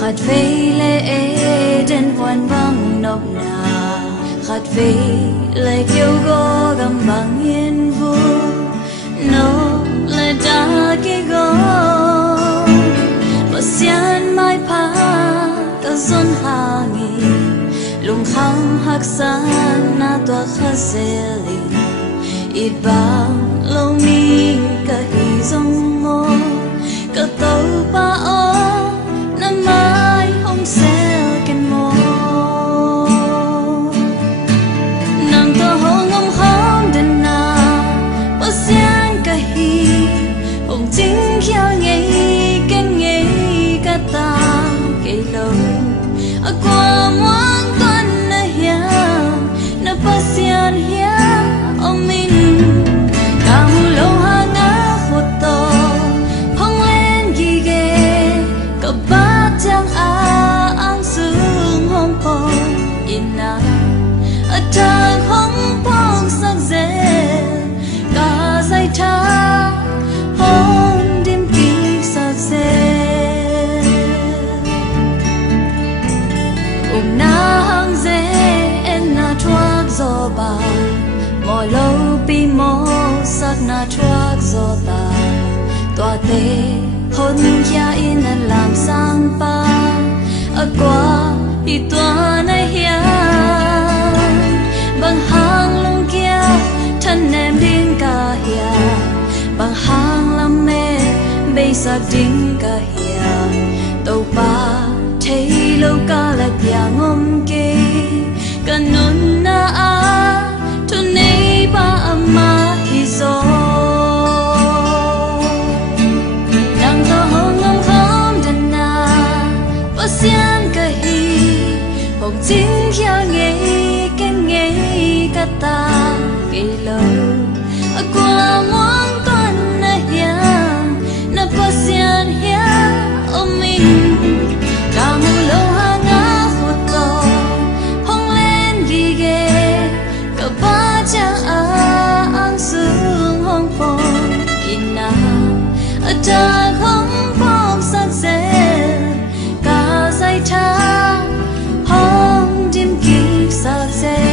khát về lệ đến quan vắng nộp nà khát về lại kêu go gầm bằng yên vu nó lại đã cái go và xiên mai pa cả zon hangi lung khang hak san na tua khazeli ít bang lâu mi cả hi zong mo cả tàu pa o năm mai không sẽ cần mò nàng ta hong ngom khom đền na bao xiên cả hi hong chính kia nghe cả ta kể lâu qua muang tuần na hia na bao xiên hia ông mình cả mu lâu ha ngã khổ to hong lên gì ghê cả ba chẳng ang sương hong po ina ở trang hong phong sắc dễ cả dây thang hong đêm kỳ sắc dễ na hang dễ en na chuak gió ba mò lâu pi mò sắc na chuak gió ta toa tê hôn kia in làm sang pa ở qua thì toa này hiền bằng hàng lông kia thân em đến cả hiền bằng hàng làm mê bây giờ đến cả hiền tàu pa thấy lâu cả là kia ngom kê cần nôn na a tu nei ba ama hi zo nang to hong ngom khom dan na ba xian ka hi hong chính kia nghe cả ta kể lâu qua muang tuần na hiền na ba xian hiền ông mình cả mu lâu ha ngã khổ to hong lên ghi ghê cả ba cha ang sương hong phong ina ở ta không phong sắc dễ cả dây thang hong đêm kỳ sắc dễ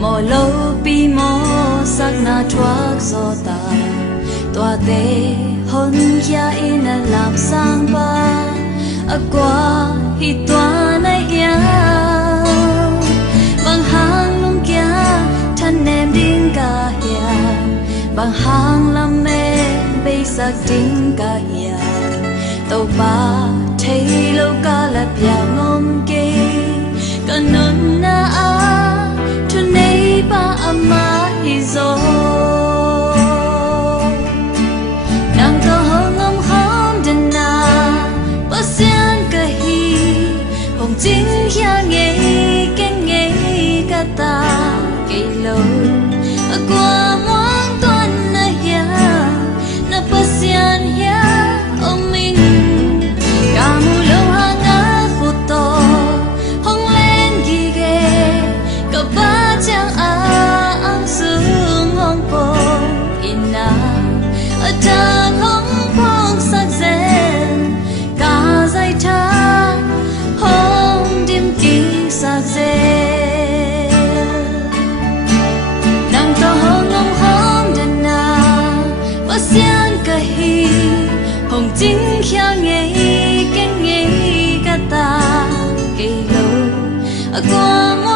mò lâu pi mò sắc na chuak gió ta toa tê hôn kia in làm sang ba ở qua hi toa này hiền bằng hàng lung kia thân em đến cả hiền bằng hàng làm mê bây giờ đến cả hiền tàu ba thấy lâu cả là bia ngom kê cần nôn na a tu nei ba ama hi zo nang to hong ngom khom dan na ba xian ka hi hong chính kia nghe cả ta kể lâu qua muang tuần na hiền na ba xian hiền ông mình cả mu lâu ha ngã khổ to hong lên ghi ghê cả ba chẳng ang sương hong po ina ở ta không phong sắc dễ cả dây thang hong đêm kỳ sắc dễ como